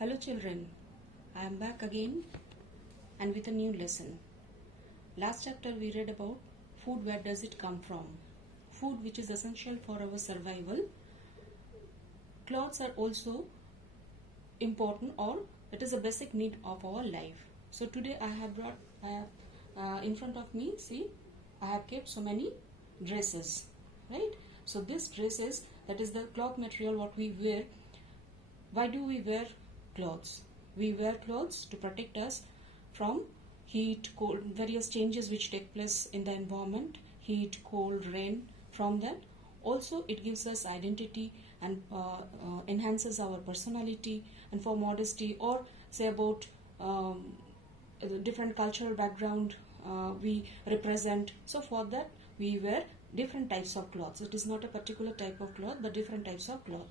Hello children, I am back again and with a new lesson. Last chapter we read about food, where does it come from? Food which is essential for our survival. Clothes are also important, or it is a basic need of our life. So today I have in front of me, see, I have kept so many dresses, right? So this dresses, that is the cloth material what we wear. Why do we wear clothes? We wear clothes to protect us from heat, cold, various changes which take place in the environment, heat, cold, rain. From that, also it gives us identity and enhances our personality. And for modesty, or say about different cultural background we represent. So for that we wear different types of clothes. It is not a particular type of cloth, but different types of cloth.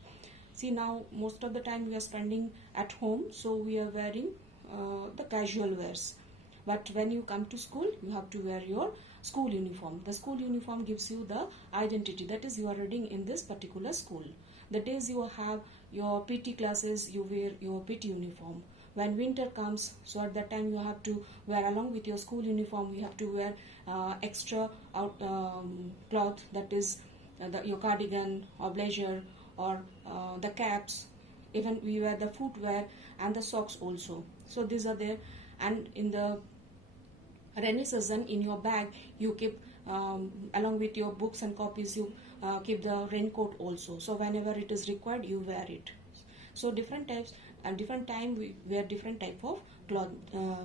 See, now most of the time we are spending at home, so we are wearing the casual wears. But when you come to school, you have to wear your school uniform. The school uniform gives you the identity, that is, you are reading in this particular school. The days you have your PT classes, you wear your PT uniform. When winter comes, so at that time you have to wear, along with your school uniform, you have to wear extra cloth, that is your cardigan or blazer, or the caps. Even we wear the footwear and the socks also. So these are there. And in the rainy season, in your bag you keep along with your books and copies, you keep the raincoat also. So whenever it is required, you wear it. So different types and different time we wear different type of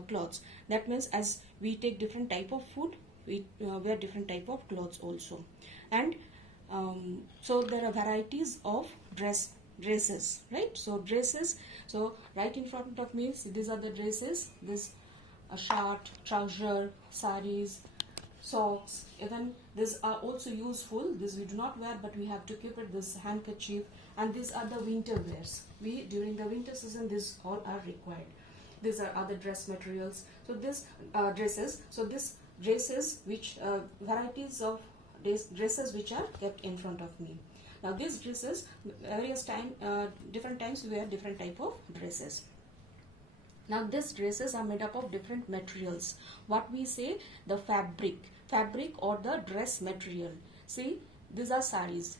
clothes. That means as we take different type of food, we wear different type of clothes also. And so there are varieties of dresses, right? So dresses, so right in front of me, see, these are the dresses. This a shirt, trouser, saris, socks. Even these are also useful. This we do not wear, but we have to keep it. This handkerchief, and these are the winter wears. We, during the winter season, these all are required. These are other dress materials. So this dresses. So this dresses, which varieties of dresses which are kept in front of me. Now these dresses, various different times we wear different type of dresses. Now these dresses are made up of different materials. What we say, the fabric or the dress material. See, these are saris.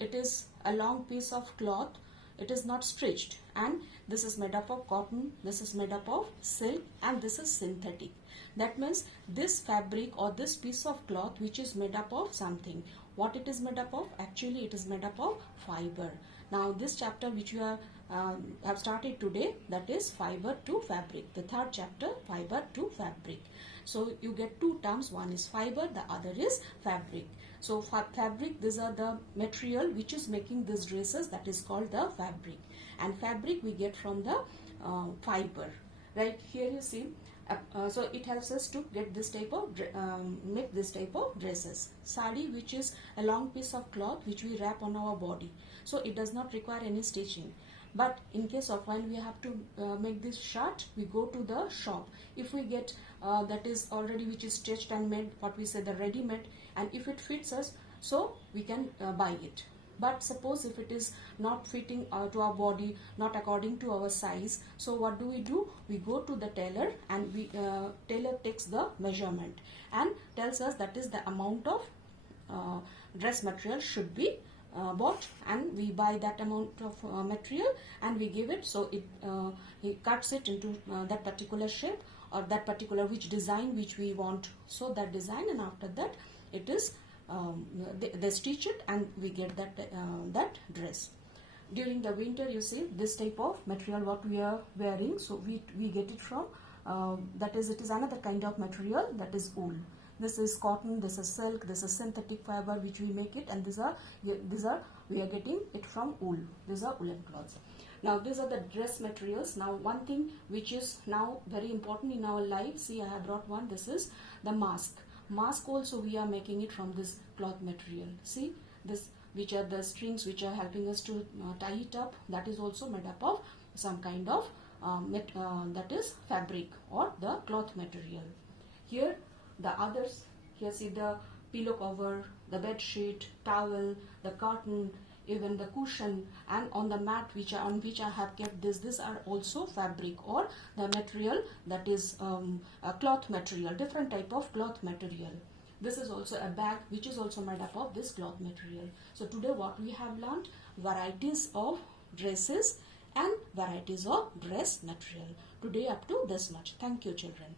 It is a long piece of cloth. It is not stitched, and this is made up of cotton, this is made up of silk, and this is synthetic. That means this fabric or this piece of cloth which is made up of something. What it is made up of? Actually it is made up of fiber. Now this chapter which you have started today, that is fiber to fabric. The third chapter, fiber to fabric. So you get two terms, one is fiber, the other is fabric. So fabric, these are the material which is making these dresses, that is called the fabric. And fabric we get from the fiber. Right here you see, so it helps us to get this type of make this type of dresses. Sari, which is a long piece of cloth which we wrap on our body, so it does not require any stitching. But in case of when we have to make this shirt, we go to the shop. If we get that is already which is stitched and made, what we say the ready-made, and if it fits us, so we can buy it. But suppose if it is not fitting to our body, not according to our size, so what do? We go to the tailor, and we tailor takes the measurement and tells us that is the amount of dress material should be bought, and we buy that amount of material and we give it. So it he cuts it into that particular shape, or that particular which design which we want, so that design, and after that it is they stitch it and we get that dress. During the winter, you see this type of material what we are wearing, so we get it from that is, it is another kind of material, that is wool. This is cotton, this is silk, this is synthetic fiber which we make it, and these are we are getting it from wool. These are woolen cloths. Now these are the dress materials. Now one thing which is now very important in our life, see I have brought one, this is the mask. Mask also we are making it from this cloth material. See this, which are the strings which are helping us to tie it up, that is also made up of some kind of that is fabric or the cloth material. Here the others, here see the pillow cover, the bed sheet, towel, the curtain, even the cushion, and on the mat on which I have kept these are also fabric or the material that is a cloth material, different type of cloth material. This is also a bag which is also made up of this cloth material. So today what we have learned, varieties of dresses and varieties of dress material. Today up to this much. Thank you, children.